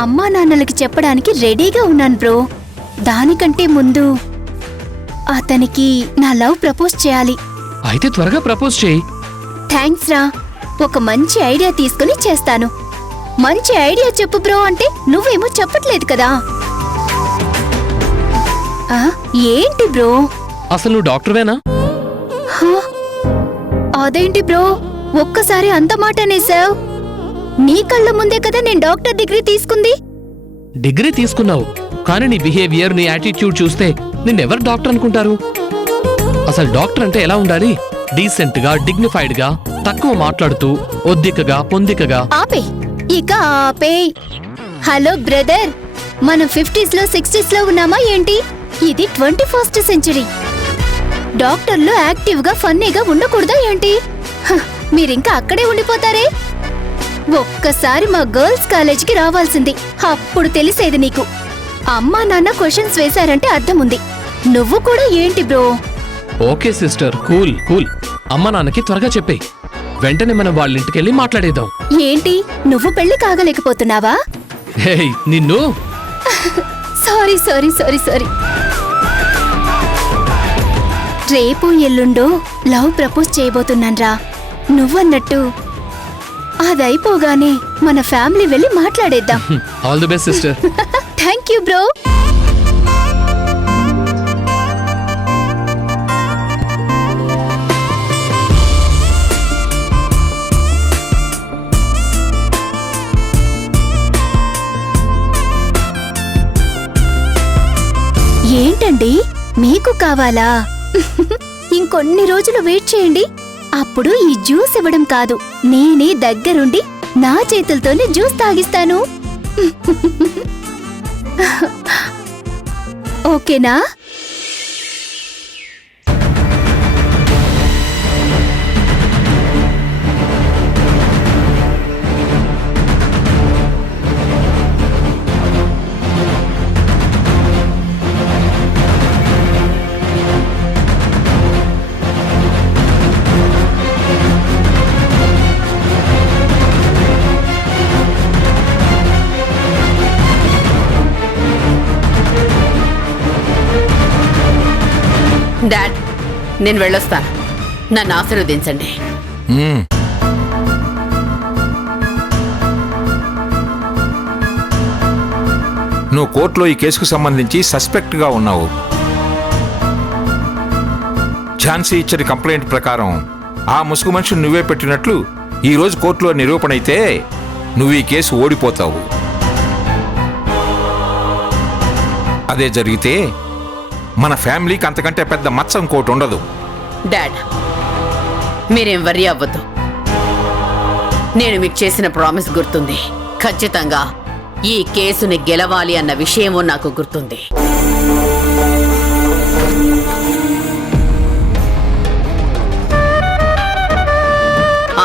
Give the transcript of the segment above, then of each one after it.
అమ్మా నాన్నలకి చెప్పడానికి రెడీగా ఉన్నాను బ్రో. దానికంటే ముందు అతనికి నా లవ్ ప్రపోజ్ చేయాలి. అయితే త్వరగా ప్రపోజ్ చేయి. థ్యాంక్స్ రా. ఒక మంచి ఐడియా తీసుకుని చేస్తాను. మంచి ఐడియా చెప్పు బ్రో అంటే నువ్వేమో చెప్పట్లేదు కదా. ఏంటి బ్రో? అసలు నువ్వు డాక్టర్వేనా? అదేంటి బ్రో ఒక్కసారి అంత మాట అనేసావ్? నీ కళ్ళ ముందే కదా నేను డాక్టర్ డిగ్రీ తీసుకుంది. డిగ్రీ తీసుకున్నావు, కానీ నీ బిహేవియర్, నీ యాటిట్యూడ్ చూస్తే నిన్నెవరు డాక్టర్ అనుకుంటారు? అసలు డాక్టర్ అంటే ఎలా ఉండాలి? డీసెంట్ గా, డిగ్నిఫైడ్ గా, తక్కువ మాట్లాడుతూ, ఒద్దికగా, పొందికగా. ఆపే, ఇక ఆపే. హలో బ్రదర్, మనం 50s లో 60s లో ఉన్నామా ఏంటి? ఇది 21st సెంచరీ. డాక్టర్లు యాక్టివ్ గా, ఫన్నీగా ఉండకూడదా ఏంటి? మీరింకా అక్కడే ఉండిపోతారే? ఒక్కసారి మా గర్ల్స్ కాలేజీకి రావాల్సింది. అప్పుడు తెలిసేది నీకు. అమ్మా నాన్న క్వశ్చన్స్ వేశారంటే అర్థం ఉంది. నువ్వు కూడా ఏంటి bro? Okay sister, cool cool. అమ్మ నాన్నకి త్వరగా చెప్పే, వెంటనే మనం వాళ్ళ ఇంటికెళ్ళి మాట్లాడేద్దాం. ఏంటి నువ్వు పెళ్లి కాగలేకపోతున్నావా? హేయ్ నిన్ను. Sorry sorry sorry sorry. రేపు ఎల్లుండో లవ్ ప్రపోజ్ చేయబోతున్నాన్రా. నువ్వన్నట్టు అదైపోగానే మన ఫ్యామిలీ వెళ్ళి మాట్లాడేద్దాం. All the best sister. Thank you bro. ఏంటండి మీకు కావాలా? ఇంకొన్ని రోజులు వెయిట్ చేయండి. అప్పుడు ఈ జ్యూస్ ఇవ్వడం కాదు, నేనే దగ్గరుండి నా చేతులతోనే జ్యూస్ తాగిస్తాను. ఓకేనా? డాడ్, నేను వెళ్ళొస్తాను. నన్ను ఆశీర్వదించండి. నువ్వు కోర్టులో ఈ కేసుకు సంబంధించి సస్పెక్ట్గా ఉన్నావు. ఝాన్సీ ఇచ్చిన కంప్లైంట్ ప్రకారం ఆ ముసుగు మనిషిని నువ్వే పెట్టినట్లు ఈరోజు కోర్టులో నిరూపణ అయితే నువ్వు ఈ కేసు ఓడిపోతావు. అదే జరిగితే మన ఫ్యామిలీకి అంతకంటే పెద్ద మచ్చ ఇంకోటి ఉండదు. డాడ్, మీరేం వర్రీ అవ్వద్దు. నేను మీకు చేసిన ప్రామిస్ గుర్తుంది. ఖచ్చితంగా ఈ కేసుని గెలవాలి అన్న విషయమో నాకు గుర్తుంది.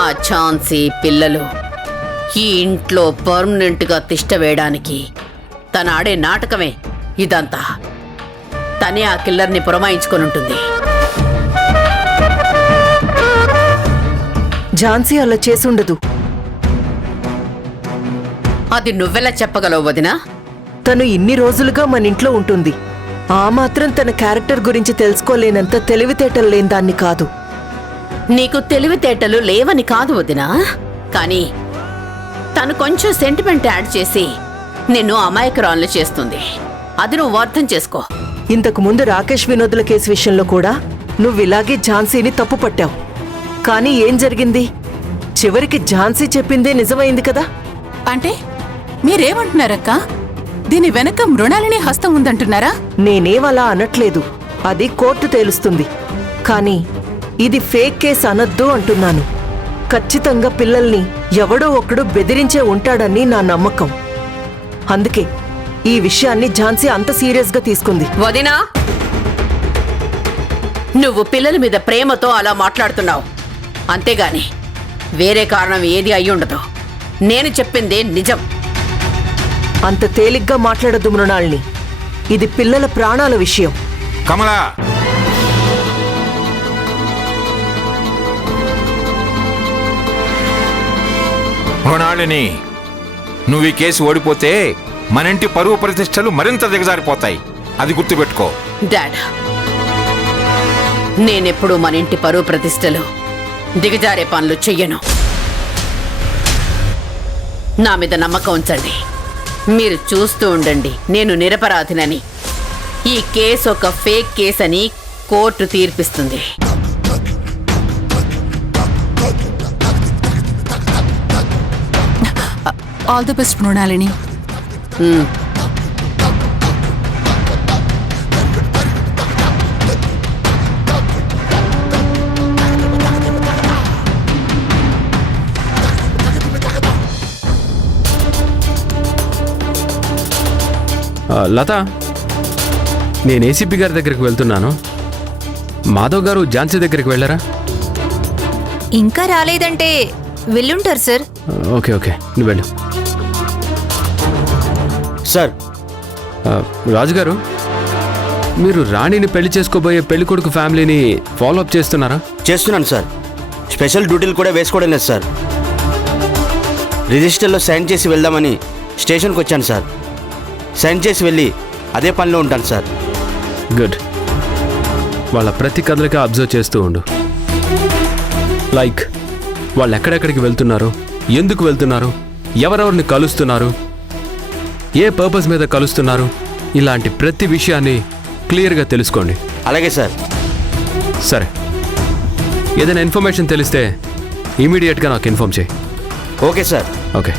ఆ ఝాన్సీ పిల్లలు ఈ ఇంట్లో పర్మనెంట్గా తిష్ట వేయడానికి తన ఆడే నాటకమే ఇదంతా. తనే ఆ కిల్లర్ని పురమాయించుకొని ఉంటుంది. ఝాన్సీ అలా చేసుండదు. అది నువ్వెలా చెప్పగలవు వదినా? తను ఇన్ని రోజులుగా మన ఇంట్లో ఉంటుంది. ఆ మాత్రం తన క్యారెక్టర్ గురించి తెలుసుకోలేనంత తెలివితేటలు లేని దాన్ని కాదు. నీకు తెలివితేటలు లేవని కాదు వదినా, కానీ తను కొంచెం సెంటిమెంట్ యాడ్ చేసి నిన్ను అమాయకురాలను చేస్తుంది. అది నువ్వు అర్థం చేసుకో. ఇంతకు ముందు రాకేష్ వినోదుల కేసు విషయంలో కూడా నువ్విలాగే ఝాన్సీని తప్పు పట్టావు. కానీ ఏం జరిగింది? చివరికి ఝాన్సీ చెప్పిందే నిజమైంది కదా. అంటే మీరేమంటున్నారక్క? దీని వెనక మృణాలిని హస్తం ఉందంటున్నారా? నేనేమలా అనట్లేదు, అది కోర్టు తేలుస్తుంది. కానీ ఇది ఫేక్ కేసు అనొద్దు అంటున్నాను. ఖచ్చితంగా పిల్లల్ని ఎవడో ఒకడు బెదిరించే ఉంటాడని నా నమ్మకం. అందుకే ఈ విషయాన్ని ఝాన్సీ అంత సీరియస్గా తీసుకుంది. వదినా, నువ్వు పిల్లల మీద ప్రేమతో అలా మాట్లాడుతున్నావు, అంతేగాని వేరే కారణం ఏది అయి ఉండదు. నేను చెప్పిందే నిజం. అంత తేలిగ్గా మాట్లాడద్దు మృణాల్ని. ఇది పిల్లల ప్రాణాల విషయం. కమలా, మృణాళిని, నువ్వు ఈ కేసు ఓడిపోతే మన ఇంటి పరువు ప్రతిష్టలు మరింత దిగజారిపోతాయి. అది గుర్తుపెట్టుకో. డాడ్, నేనెప్పుడు మన ఇంటి పరువు ప్రతిష్టలు దిగజారే పనులు చెయ్యను. నా మీద నమ్మకం ఉంచండి. మీరు చూస్తూ ఉండండి, నేను నిరపరాధినని. ఈ కేసు ఒక ఫేక్ కేసు అని కోర్టు తీర్పిస్తుంది. All the best Mrunalini. Latha, నేను ఏసీపీ గారి దగ్గరికి వెళ్తున్నాను. మాధవ్ గారు ఝాన్సీ దగ్గరికి వెళ్ళారా? ఇంకా రాలేదంటే వెళ్ళుంటారు సార్. ఓకే ఓకే, నువ్వు వెళ్ళు. సార్, రాజుగారు, మీరు రాణిని పెళ్లి చేసుకోబోయే పెళ్లి కొడుకు ఫ్యామిలీని ఫాలో అప్ చేస్తున్నారా? చేస్తున్నాను సార్. స్పెషల్ డ్యూటీలు కూడా వేసుకోవడం లేదు సార్. రిజిస్టర్లో సైన్ చేసి వెళ్దామని స్టేషన్కి వచ్చాను సార్. సైన్ చేసి వెళ్ళి అదే పనిలో ఉంటాను సార్. గుడ్. వాళ్ళ ప్రతి కదలిక అబ్జర్వ్ చేస్తూ ఉండు. లైక్ వాళ్ళు ఎక్కడెక్కడికి వెళ్తున్నారు, ఎందుకు వెళ్తున్నారు, ఎవరెవరిని కలుస్తున్నారు, ఏ పర్పస్ మీద కలుస్తున్నారు, ఇలాంటి ప్రతి విషయాన్ని క్లియర్గా తెలుసుకోండి. అలాగే సార్. సరే, ఏదైనా ఇన్ఫర్మేషన్ తెలిస్తే ఇమీడియట్గా నాకు ఇన్ఫార్మ్ చేయి. Okay sir. Okay.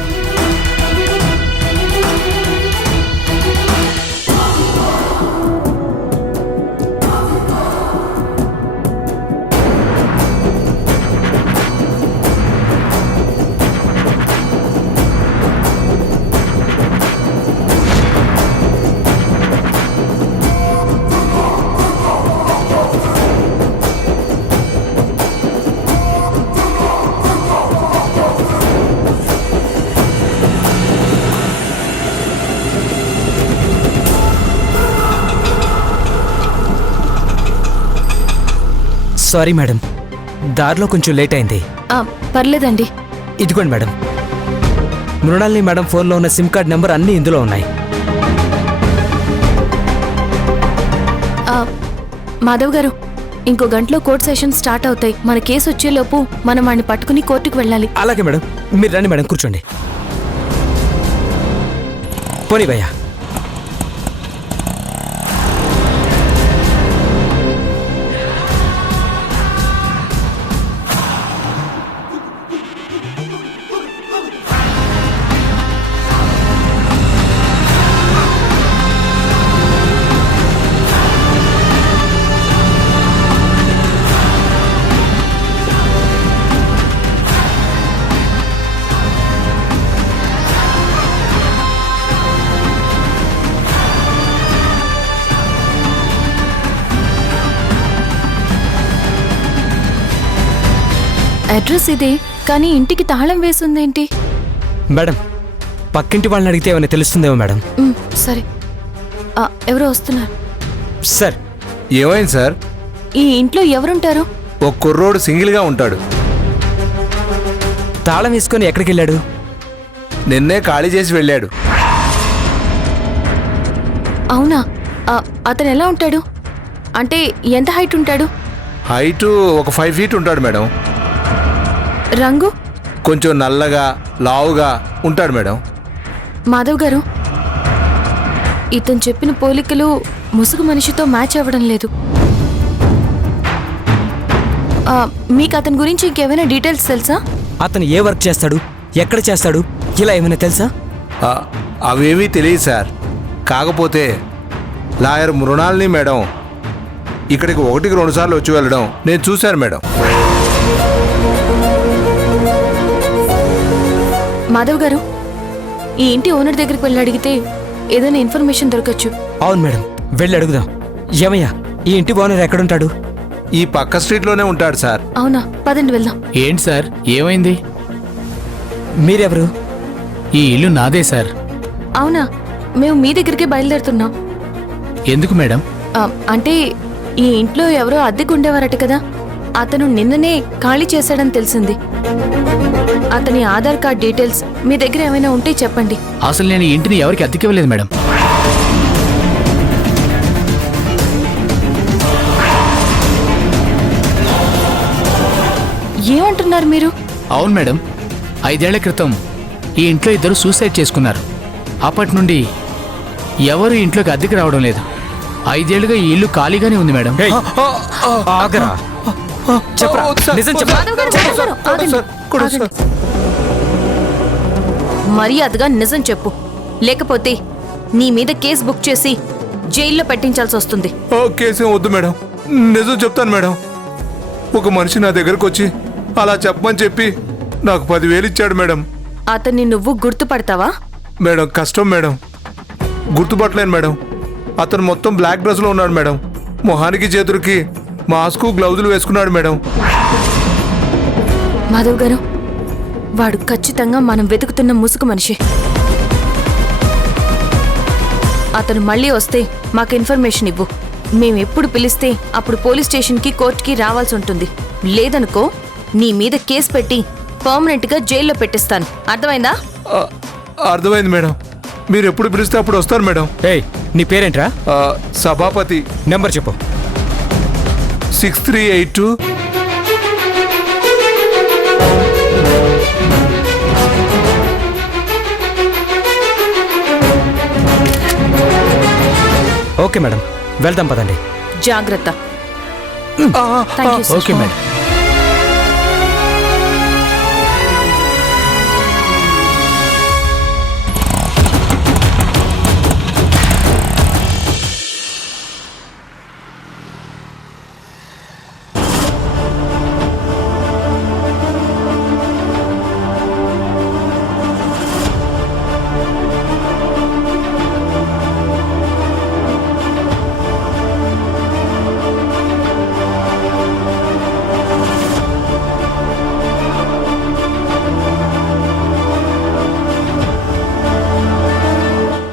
Sorry madam, దారిలో కొంచెం లేట్ అయింది. పర్లేదండి. ఇదిగోండి మేడం, మృణాలిని మేడం ఫోన్లో ఉన్న సిమ్ కార్డ్ నెంబర్ అన్నీ ఇందులో ఉన్నాయి. మాధవ్ గారు, ఇంకో గంటలో కోర్టు సెషన్ స్టార్ట్ అవుతాయి. మన కేసు వచ్చేలోపు మనం వాడిని పట్టుకుని కోర్టుకు వెళ్ళాలి. అలాగే మేడం, మీరు రండి మేడం, కూర్చోండి. పోనీ భయ్యా. అడ్రస్ ఇదే, కానీ ఇంటికి తాళం వేసుందేంటి? మేడం, పక్కింటి వాళ్ళని అడిగితే ఏమైనా తెలుస్తుందేమో మేడం. సరే, ఎవరో వస్తున్నారు. సార్, ఏమైంది సార్? ఈ ఇంట్లో ఎవరుంటారు? ఒక కుర్రోడు సింగిల్గా ఉంటాడు. తాళం వేసుకొని ఎక్కడికి వెళ్ళాడు? నిన్నే ఖాళీ చేసి వెళ్ళాడు. అవునా? అతను ఎలా ఉంటాడు? అంటే ఎంత హైట్ ఉంటాడు? హైటు ఒక 5 feet ఉంటాడు మేడం. రంగు? కొంచెం నల్లగా లావుగా ఉంటాడు మేడం. మాధవ్ గారు, ఇతను చెప్పిన పోలికలు ముసుగు మనిషితో మ్యాచ్ అవ్వడం లేదు. మీకు అతని గురించి ఇంకేమైనా డీటెయిల్స్ తెలుసా? అతను ఏ వర్క్ చేస్తాడు, ఎక్కడ చేస్తాడు, ఇలా ఏమైనా తెలుసా? అవేమీ తెలియదు సార్. కాకపోతే లాయర్ మృణాలిని మేడం ఇక్కడికి 1-2 సార్లు వచ్చి వెళ్ళడం నేను చూశాను మేడం. మాధవ్ గారు, ఈ ఇంటి ఓనర్ దగ్గరికి వెళ్ళి అడిగితే ఏదైనా ఇన్ఫర్మేషన్ దొరకచ్చు. అవును మేడం, వెళ్ళి అడుగుదాం. ఏమయ్యా, ఈ ఇంటి ఓనర్ ఎక్కడుంటాడు? ఈ పక్క స్ట్రీట్లోనే ఉంటాడు సార్. అవునా? పదండి వెళ్దాం. ఏంటి సార్, ఏమైంది? మీరెవరు? ఈ ఇల్లు నాదే సార్. అవునా? మేము మీ దగ్గరికే బయలుదేరుతున్నాం. ఎందుకు మేడం? అంటే ఈ ఇంట్లో ఎవరో అద్దెకు ఉండేవారట కదా, అతను నిన్ననే ఖాళీ చేశాడని తెలిసింది. అతని ఆధార్ కార్డ్ డీటెయిల్స్ మీ దగ్గర ఏమైనా ఉంటే చెప్పండి. అసలు నేను ఈ ఇంటిని ఎవరికి అద్దెకివ్వలేదు మేడం. ఏమంటున్నారు మీరు? అవును మేడం, 5 ఏళ్ల క్రితం ఈ ఇంట్లో ఇద్దరు సూసైడ్ చేసుకున్నారు. అప్పటి నుండి ఎవరు ఇంట్లోకి అద్దెకి రావడం లేదు. 5 ఏళ్లుగా ఈ ఇల్లు ఖాళీగానే ఉంది మేడం. ఆగరా చెప్పరా, నిజం చెప్పరా. మర్యాదగా నిజం చెప్పు, లేకపోతే నీ మీద కేసు బుక్ చేసి జైల్లో పెట్టించాల్సి వస్తుంది. కేసేం వద్దు మేడం, నిజం చెప్తాను మేడం. ఒక మనిషి నా దగ్గరకు వచ్చి అలా చెప్పమని చెప్పి నాకు 10,000 ఇచ్చాడు మేడం. అతన్ని నువ్వు గుర్తుపడతావా? మేడం కష్టం మేడం, గుర్తుపట్టలేను మేడం. అతను మొత్తం బ్లాక్ డ్రెస్లో ఉన్నాడు మేడం. మొహానికి చేతులకి మాస్కు గ్లౌజులు వేసుకున్నాడు మేడం. మాధవ్ గారు, వాడు ఖచ్చితంగా మనం వెతుకుతున్న ముసుగు మనిషి. అతను మళ్ళీ వస్తే మాకు ఇన్ఫర్మేషన్ ఇవ్వు. మేమెప్పుడు పిలిస్తే అప్పుడు పోలీస్ స్టేషన్కి కోర్టుకి రావాల్సి ఉంటుంది. లేదనుకో నీ మీద కేసు పెట్టి పర్మనెంట్గా జైల్లో పెట్టిస్తాను. అర్థమైందా? అర్థమైంది మేడం. మీరు ఎప్పుడు పిలిస్తే అప్పుడు వస్తారు మేడం. ఏయ్, నీ పేరేంట్రా? సభాపతి. నెంబర్ చెప్పు. 6382. ఓకే మేడం, వెళ్దాం పదండి. జాగ్రత్త. Thank you okay madam.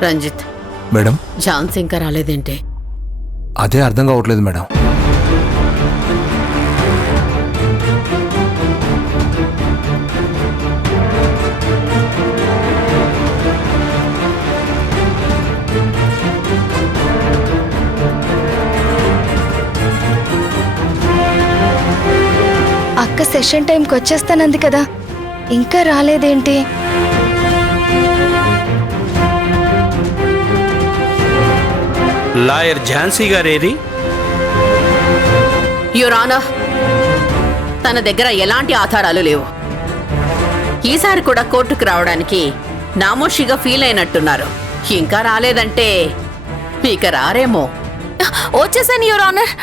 Ranjith, madam Jhansi ఇంకా రాలేదేంటే? అదే అర్థం కావట్లేదు మేడం. అక్క సెషన్ టైంకి వచ్చేస్తానంది కదా, ఇంకా రాలేదేంటి? లాయర్ ఝాన్సీ గారేరి? యువర్ ఆనర్, తన దగ్గర ఎలాంటి ఆధారాలు లేవు. ఈసారి కూడా కోర్టుకు రావడానికి నామోషిగా ఫీల్ అయినట్టున్నారు. ఇంకా రాలేదంటే ఇక రారేమో. వచ్చేసాను your honour.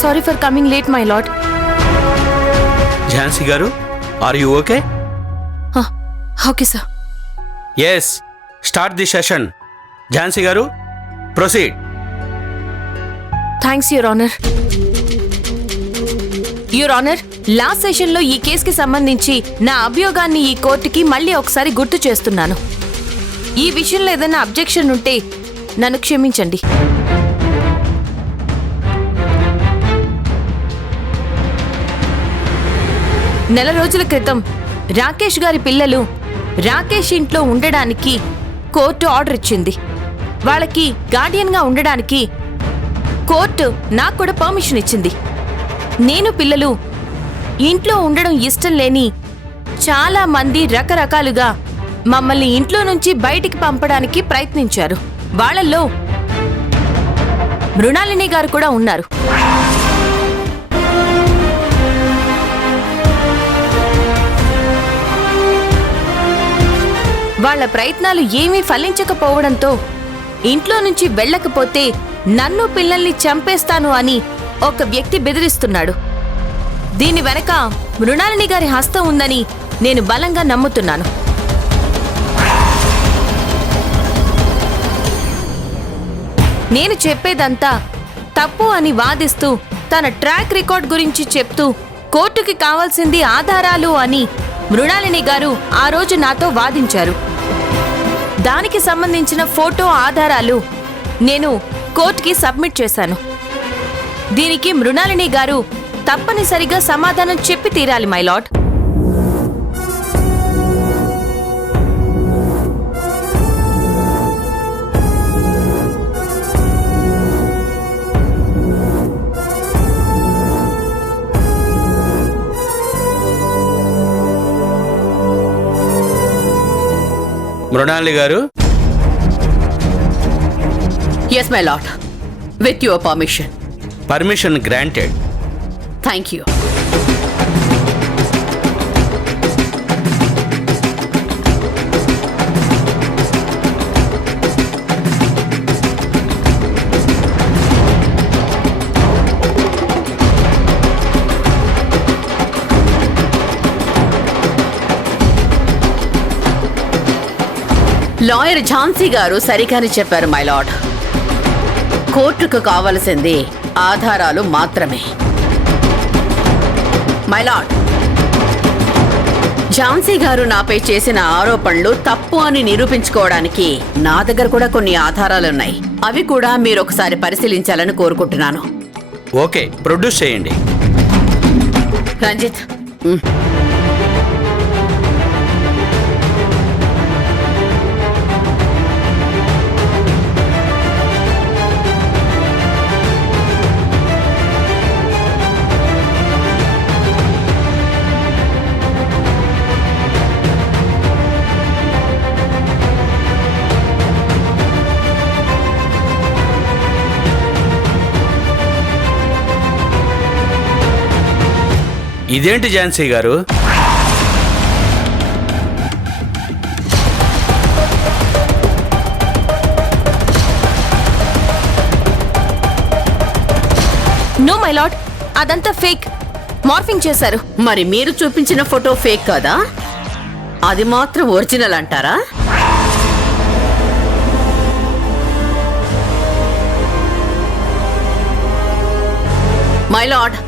Sorry for coming late my lord. Jhansi గారు, are you okay? Okay sir. Yes, start the session. Jhansi గారు, proceed. Thanks your honour. Your honour, last సెషన్లో ఈ కేసుకి సంబంధించి నా అభియోగాన్ని ఈ కోర్టుకి మళ్ళీ ఒకసారి గుర్తు చేస్తున్నాను. ఈ విషయంలో ఏదైనా అబ్జెక్షన్ ఉంటే నన్ను క్షమించండి. నెల రోజుల క్రితం రాకేష్ గారి పిల్లలు రాకేష్ ఇంట్లో ఉండడానికి కోర్టు ఆర్డర్ ఇచ్చింది. వాళ్ళకి గార్డియన్గా ఉండడానికి కోర్టు నాకు కూడా పర్మిషన్ ఇచ్చింది. నేను పిల్లలు ఇంట్లో ఉండడం ఇష్టం లేని చాలా మంది రకరకాలుగా మమ్మల్ని ఇంట్లో నుంచి బయటికి పంపడానికి ప్రయత్నించారు. వాళ్ళల్లో మృణాలిని గారు కూడా ఉన్నారు. వాళ్ళ ప్రయత్నాలు ఏమీ ఫలించకపోవడంతో ఇంట్లో నుంచి వెళ్ళకపోతే నన్ను పిల్లల్ని చంపేస్తాను అని ఒక వ్యక్తి బెదిరిస్తున్నాడు. దీని వెనక మృణాలిని గారి హస్తం ఉందని నేను బలంగా నమ్ముతున్నాను. నేను చెప్పేదంతా తప్పు అని వాదిస్తూ తన ట్రాక్ రికార్డ్ గురించి చెప్తూ కోర్టుకి కావాల్సింది ఆధారాలు అని మృణాలిని గారు ఆ రోజు నాతో వాదించారు. దానికి సంబంధించిన ఫోటో ఆధారాలు నేను కోర్టుకి సబ్మిట్ చేశాను. దీనికి మృణాలిని గారు తప్పనిసరిగా సమాధానం చెప్పి తీరాలి మై లార్డ్. మృణాలి గారు, yes my lord, with your permission. Permission granted. Thank you. Lawyer Jhansi గారు సరిగానే చెప్పారు మై లార్డ్. కోర్టుకు కావలసింది ఆధారాలు మాత్రమే. మై లార్డ్, ఝాన్సీ గారు నాపై చేసిన ఆరోపణలు తప్పు అని నిరూపించుకోవడానికి నా దగ్గర కూడా కొన్ని ఆధారాలున్నాయి. అవి కూడా మీరు ఒకసారి పరిశీలించాలని కోరుకుంటున్నాను. ఓకే, ప్రొడ్యూస్ చేయండి. రంజిత్, ఇదేంటి ఝాన్సీ గారు? నో మై లార్డ్, అదంతా ఫేక్. మార్ఫింగ్ చేశారు. మరి మీరు చూపించిన ఫోటో ఫేక్ కదా? అది మాత్రం ఒరిజినల్ అంటారా? మై లార్డ్,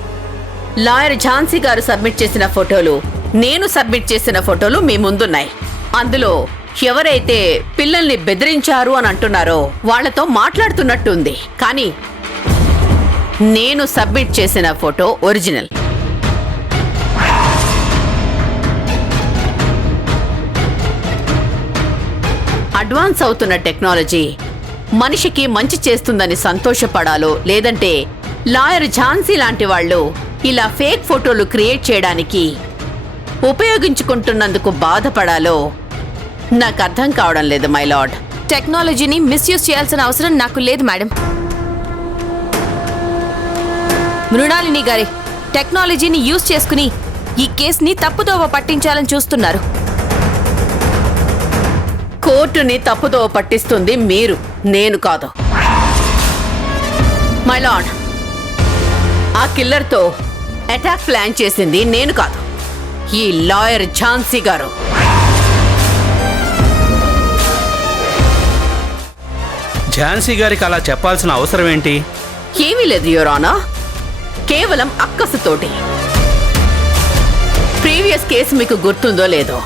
లాయర్ ఝాన్సీ గారు సబ్మిట్ చేసిన ఫోటోలు, నేను సబ్మిట్ చేసిన ఫోటోలు మీ ముందున్నాయి. అందులో ఎవరైతే పిల్లల్ని బెదిరించారు అని అంటున్నారో వాళ్లతో మాట్లాడుతున్నట్టుంది. కానీ నేను సబ్మిట్ చేసిన ఫోటో ఒరిజినల్. అడ్వాన్స్ అవుతున్న టెక్నాలజీ మనిషికి మంచి చేస్తుందని సంతోషపడాలో, లేదంటే లాయర్ ఝాన్సీ లాంటి వాళ్ళు ఇలా ఫేక్ ఫోటోలు క్రియేట్ చేయడానికి ఉపయోగించుకుంటున్నందుకు బాధపడాలో నాకు అర్థం కావడం లేదు మై లార్డ్. టెక్నాలజీని మిస్యూజ్ చేయాల్సిన అవసరం నాకు లేదు మేడం. మృణాలిని గారే టెక్నాలజీని యూజ్ చేసుకుని ఈ కేసుని తప్పుదోవ పట్టించాలని చూస్తున్నారు. కోర్టుని తప్పుదోవ పట్టిస్తుంది మీరు, నేను కాదు. మై లార్డ్, ఆ కిల్లర్తో అటాక్ ప్లాన్ చేసింది నేను కాదు, ఈ లాయర్ ఝాన్సీ గారు. ఝాన్సీ గారికి అలా చెప్పాల్సిన అవసరం ఏంటి? ఏమీ లేదు యువర్ ఆనర్, కేవలం అక్కసుతోటి. ప్రీవియస్ కేసు మీకు గుర్తుందో లేదో,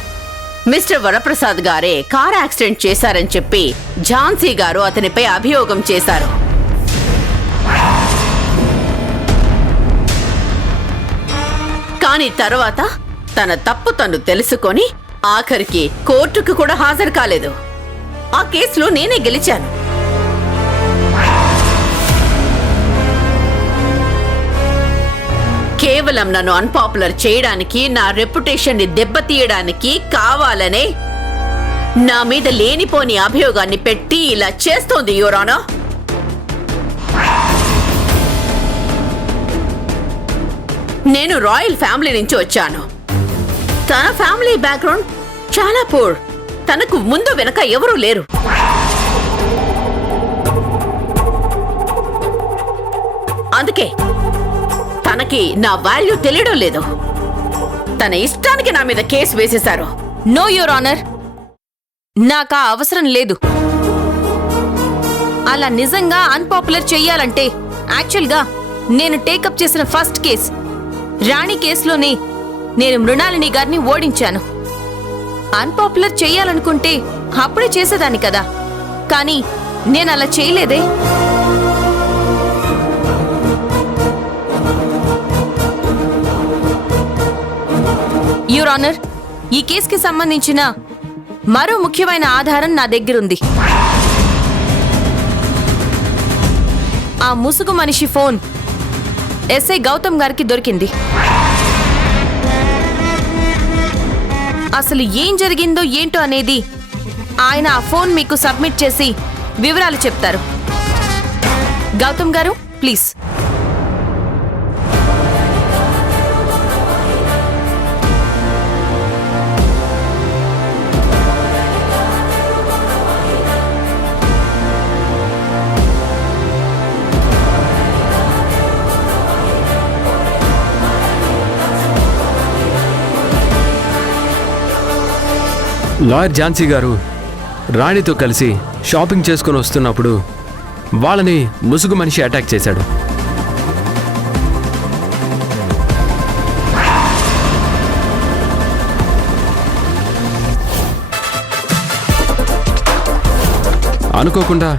మిస్టర్ వరప్రసాద్ గారే కార్ యాక్సిడెంట్ చేశారని చెప్పి ఝాన్సీ గారు అతనిపై అభియోగం చేశారు. కానీ తర్వాత తన తప్పు తను తెలుసుకొని ఆఖరికి కోర్టుకు కూడా హాజరు కాలేదు. ఆ కేసులో నేనే గెలిచాను. కేవలం నన్ను అన్పాపులర్ చేయడానికి, నా రెప్యుటేషన్ ని దెబ్బతీయడానికి కావాలనే నా మీద లేనిపోని అభియోగాన్ని పెట్టి ఇలా చేస్తోంది యువర్ ఆనర్. నేను రాయల్ ఫ్యామిలీ నుంచి వచ్చాను. తన ఫ్యామిలీ బ్యాక్గ్రౌండ్ చాలా పూర్. తనకు ముందు వెనక ఎవరూ లేరు. అందుకే తనకి నా వాల్యూ తెలియడం లేదు. తన ఇష్టానికి నా మీద కేసు వేసేశారు. నో యువర్ ఆనర్, నాకా అవసరం లేదు. అలా నిజంగా అన్పాపులర్ చెయ్యాలంటే యాక్చువల్గా నేను టేకప్ చేసిన ఫస్ట్ కేస్ రాణి కేసులోనే నేను మృణాలిని గారిని ఓడించాను. అన్పాపులర్ చెయ్యాలనుకుంటే అప్పుడే చేసేదాన్ని కదా, కానీ నేను అలా చేయలేదే. యువర్ ఆనర్, ఈ కేసుకి సంబంధించిన మరో ముఖ్యమైన ఆధారం నా దగ్గరుంది. ఆ ముసుగు మనిషి ఫోన్ ఎస్ఐ గౌతమ్ గారికి దొరికింది. అసలు ఏం జరిగిందో ఏంటో అనేది ఆయన ఆ ఫోన్ మీకు సబ్మిట్ చేసి వివరాలు చెప్తారు. గౌతమ్ గారు, ప్లీజ్. లాయర్ ఝాన్సీ గారు రాణితో కలిసి షాపింగ్ చేసుకుని వస్తున్నప్పుడు వాళ్ళని ముసుగు మనిషి అటాక్ చేశాడు. అనుకోకుండా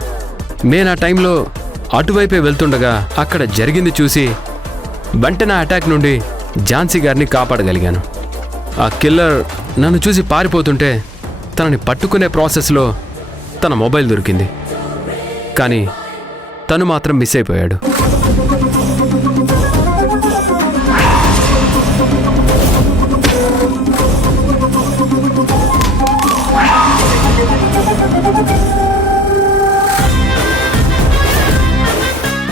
నేను ఆ టైంలో అటువైపే వెళ్తుండగా అక్కడ జరిగింది చూసి వెంటనే అటాక్ నుండి ఝాన్సీ గారిని కాపాడగలిగాను. ఆ కిల్లర్ నన్ను చూసి పారిపోతుంటే తనని పట్టుకునే ప్రాసెస్లో తన మొబైల్ దొరికింది, కానీ తను మాత్రం మిస్ అయిపోయాడు.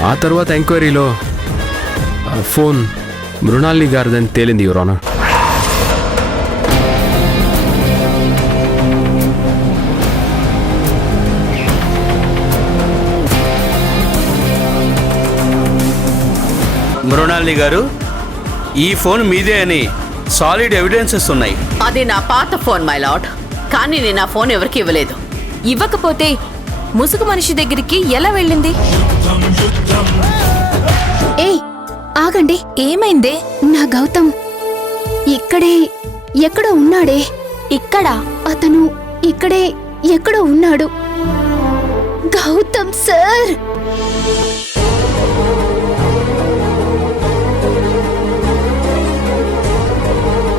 ఆ తర్వాత ఎంక్వైరీలో ఫోన్ మృణాలిని గారిదని తేలింది, యువర్ ఆనర్. మృణాలిని గారు, ఈ ఫోన్ మీదే అని సాలిడ్ ఎవిడెన్సెస్ ఉన్నాయి. అది నా పాత ఫోన్ మై లార్డ్, కానీ నేను ఆ ఫోన్ ఎవరికి ఇవ్వలేదు. ఇవ్వకపోతే ముసుగు మనిషి దగ్గరికి ఎలా వెళ్ళింది? ఏయ్, ఆగండి. ఏమైందే? నా గౌతమ్ ఇక్కడే ఎక్కడో ఉన్నాడే. ఇక్కడా? అతను ఇక్కడే ఎక్కడో ఉన్నాడు. గౌతమ్ సార్.